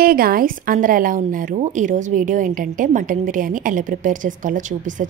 Hey guys, అందరూ ఎలా ఉన్నారు? ఈరోజు వీడియో ఏంటంటే మటన్ బిర్యానీ ఎలా ప్రిపేర్ చేసుకోవాలో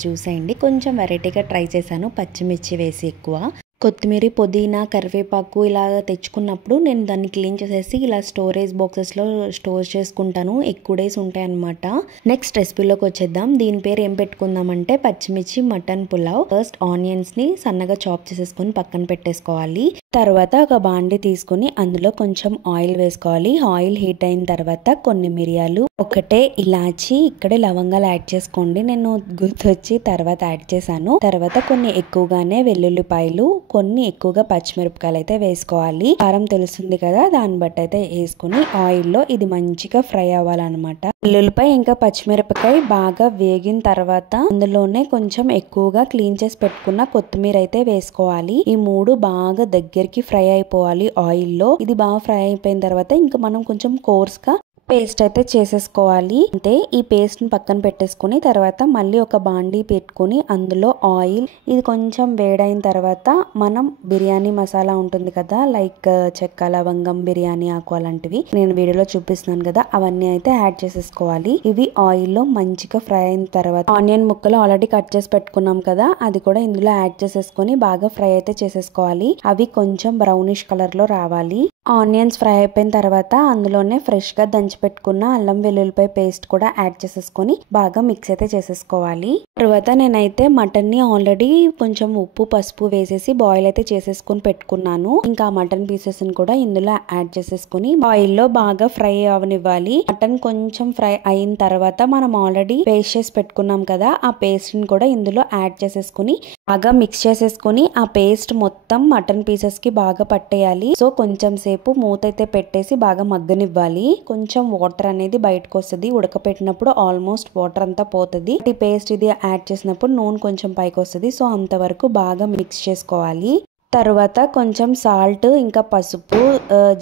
చూసేయండి. కొంచెం వెరైటీగా ట్రై చేశాను, పచ్చిమిర్చి వేసి ఎక్కువ కొత్తిమీర, పుదీనా, కరివేపాకు ఇలా తెచ్చుకున్నప్పుడు నేను దాన్ని క్లీన్ చేసేసి ఇలా స్టోరేజ్ బాక్సెస్లో స్టోర్ చేసుకుంటాను. ఎక్కువ డేస్ ఉంటాయి అన్నమాట. నెక్స్ట్ రెసిపీలోకి వచ్చేద్దాం. దీని పేరు ఏం పెట్టుకుందామంటే పచ్చిమిర్చి మటన్ పులావ్. ఫస్ట్ ఆనియన్స్ని సన్నగా చాప్ చేసేసుకొని పక్కన పెట్టేసుకోవాలి. తర్వాత ఒక బాండి తీసుకుని అందులో కొంచెం ఆయిల్ వేసుకోవాలి. ఆయిల్ హీట్ అయిన తర్వాత కొన్ని మిరియాలు, ఒకటే ఇలాచి, ఇక్కడే లవంగాలు యాడ్ చేసుకోండి. నేను గుర్తొచ్చి తర్వాత యాడ్ చేశాను. తర్వాత కొన్ని ఎక్కువగానే వెల్లుల్లిపాయలు, కొన్ని ఎక్కువగా పచ్చిమిరపకాయలు అయితే వేసుకోవాలి. కారం తెలుస్తుంది కదా, దాన్ని బట్టి అయితే వేసుకుని ఆయిల్లో ఇది మంచిగా ఫ్రై అవ్వాలన్నమాట. వెల్లుల్లిపాయ ఇంకా పచ్చిమిరపకాయ బాగా వేగిన తర్వాత అందులోనే కొంచెం ఎక్కువగా క్లీన్ చేసి పెట్టుకున్న కొత్తిమీర అయితే వేసుకోవాలి. ఈ మూడు బాగా దగ్గరికి ఫ్రై అయిపోవాలి ఆయిల్లో. ఇది బాగా ఫ్రై అయిపోయిన తర్వాత ఇంకా మనం కొంచెం కోర్స్గా పేస్ట్ అయితే చేసేసుకోవాలి. అంటే ఈ పేస్ట్ ని పక్కన పెట్టేసుకుని తర్వాత మళ్ళీ ఒక బాండీ పెట్టుకుని అందులో ఆయిల్, ఇది కొంచెం వేడైన తర్వాత మనం బిర్యానీ మసాలా ఉంటుంది కదా, లైక్ చెక్క, లవంగం, బిర్యానీ ఆకు అలాంటివి నేను వీడియోలో చూపిస్తున్నాను కదా, అవన్నీ అయితే యాడ్ చేసేసుకోవాలి. ఇవి ఆయిల్లో మంచిగా ఫ్రై అయిన తర్వాత ఆనియన్ ముక్కలు ఆల్రెడీ కట్ చేసి పెట్టుకున్నాం కదా, అది కూడా ఇందులో యాడ్ చేసేసుకొని బాగా ఫ్రై అయితే చేసేసుకోవాలి. అవి కొంచెం బ్రౌనిష్ కలర్ లో రావాలి. ఆనియన్స్ ఫ్రై అయిపోయిన తర్వాత అందులోనే ఫ్రెష్ గా దంచి పెట్టుకున్న అల్లం వెల్లుల్లిపాయ పేస్ట్ కూడా యాడ్ చేసేసుకొని బాగా మిక్స్ అయితే చేసేసుకోవాలి. తర్వాత నేనైతే మటన్ ని ఆల్రెడీ కొంచెం ఉప్పు, పసుపు వేసేసి బాయిల్ అయితే చేసేసుకొని పెట్టుకున్నాను. ఇంకా మటన్ పీసెస్ ని కూడా ఇందులో యాడ్ చేసేసుకొని ఆయిల్ లో బాగా ఫ్రై అవనివ్వాలి. మటన్ కొంచెం ఫ్రై అయిన తర్వాత మనం ఆల్రెడీ పేస్ట్ చేసి పెట్టుకున్నాం కదా, ఆ పేస్ట్ ని కూడా ఇందులో యాడ్ చేసేసుకుని బాగా మిక్స్ చేసేసుకుని ఆ పేస్ట్ మొత్తం మటన్ పీసెస్ కి బాగా పట్టేయాలి. సో కొంచెం సేపు మూత అయితే పెట్టేసి బాగా మగ్గనివ్వాలి. కొంచెం వాటర్ అనేది బయటకు వస్తుంది. ఉడకపెట్టినప్పుడు ఆల్మోస్ట్ వాటర్ అంతా పోతుంది. ఈ పేస్ట్ ఇది యాడ్ చేసినప్పుడు నూనె కొంచెం పైకి వస్తుంది. సో అంతవరకు బాగా మిక్స్ చేసుకోవాలి. తర్వాత కొంచెం సాల్ట్, ఇంకా పసుపు,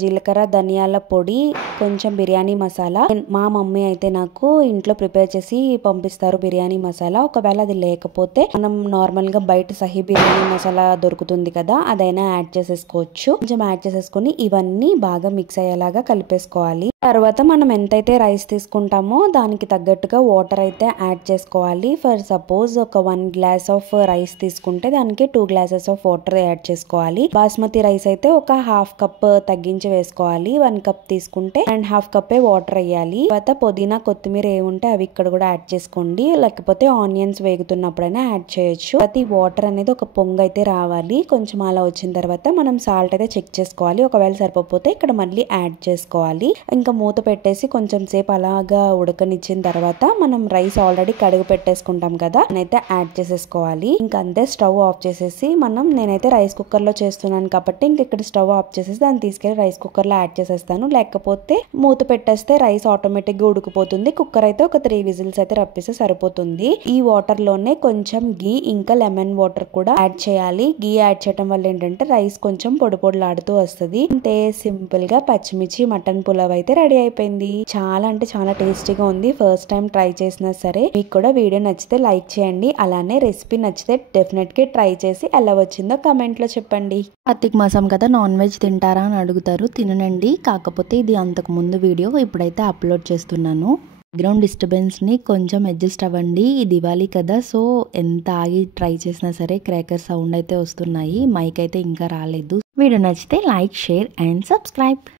జీలకర్ర, ధనియాల పొడి, కొంచెం బిర్యానీ మసాలా. మా మమ్మీ అయితే నాకు ఇంట్లో ప్రిపేర్ చేసి పంపిస్తారు బిర్యానీ మసాలా. ఒకవేళ అది లేకపోతే మనం నార్మల్ గా బయట సహీ బిర్యానీ మసాలా దొరుకుతుంది కదా, అదైనా యాడ్ చేసేసుకోవచ్చు. కొంచెం యాడ్ చేసేసుకుని ఇవన్నీ బాగా మిక్స్ అయ్యేలాగా కలిపేసుకోవాలి. తర్వాత మనం ఎంతైతే రైస్ తీసుకుంటామో దానికి తగ్గట్టుగా వాటర్ అయితే యాడ్ చేసుకోవాలి. ఫర్ సపోజ్ ఒక 1 గ్లాస్ ఆఫ్ రైస్ తీసుకుంటే దానికి 2 గ్లాసెస్ ఆఫ్ వాటర్ యాడ్ చేసుకోవాలి. బాస్మతి రైస్ అయితే ఒక హాఫ్ కప్ తగ్గించి వేసుకోవాలి. 1 కప్ తీసుకుంటే 1.5 కప్ వాటర్ వేయాలి. తర్వాత పుదీనా, కొత్తిమీర ఏముంటే అవి ఇక్కడ కూడా యాడ్ చేసుకోండి, లేకపోతే ఆనియన్స్ వేగుతున్నప్పుడైనా యాడ్ చేయొచ్చు. ప్రతి వాటర్ అనేది ఒక పొంగు అయితే రావాలి. కొంచెం అలా వచ్చిన తర్వాత మనం సాల్ట్ అయితే చెక్ చేసుకోవాలి. ఒకవేళ సరిపోతే ఇక్కడ మళ్ళీ యాడ్ చేసుకోవాలి. ఇంకా మూత పెట్టేసి కొంచెం సేపు అలాగా ఉడకనిచ్చిన తర్వాత మనం రైస్ ఆల్రెడీ కడుగు పెట్టేసుకుంటాం కదా, అయితే యాడ్ చేసేసుకోవాలి. ఇంకా అంతే, స్టవ్ ఆఫ్ చేసేసి నేనైతే రైస్ కుక్కర్ లో చేస్తున్నాను కాబట్టి ఇంక ఇక్కడ స్టవ్ ఆఫ్ చేసేసి దాన్ని తీసుకెళ్లి రైస్ కుక్కర్ లో యాడ్ చేసేస్తాను. లేకపోతే మూత పెట్టేస్తే రైస్ ఆటోమేటిక్ గా ఉడికిపోతుంది. కుక్కర్ అయితే ఒక 3 విజిల్స్ అయితే రప్పిస్తే సరిపోతుంది. ఈ వాటర్ లోనే కొంచెం గీ ఇంకా లెమన్ వాటర్ కూడా యాడ్ చేయాలి. గీ యాడ్ చేయడం వల్ల ఏంటంటే రైస్ కొంచెం పొడి పొడిలాడుతూ వస్తుంది. అంతే, సింపుల్ గా పచ్చిమిర్చి మటన్ పులావ్ అయితే రెడీ అయిపోయింది. చాలా అంటే చాలా టేస్టీగా ఉంది. ఫస్ట్ టైం ట్రై చేసినా సరే మీకు కూడా వీడియో నచ్చితే లైక్ చేయండి. అలానే రెసిపీ నచ్చితే డెఫినెట్ గా ట్రై చేసి ఎలా వచ్చిందో కమెంట్ లో చెప్పండి. కార్తీక మాసం కదా, నాన్ వెజ్ తింటారా అని అడుగుతారు. తిననండి, కాకపోతే ఇది అంతకు ముందు వీడియో ఇప్పుడైతే అప్లోడ్ చేస్తున్నాను. బ్యాక్గ్రౌండ్ డిస్టర్బెన్స్ ని కొంచెం అడ్జస్ట్ అవ్వండి. ఇది దివాళీ కదా, సో ఎంత ఆగి ట్రై చేసినా సరే క్రాకర్ సౌండ్ అయితే వస్తున్నాయి. మైక్ అయితే ఇంకా రాలేదు. వీడియో నచ్చితే లైక్, షేర్ అండ్ సబ్స్క్రైబ్.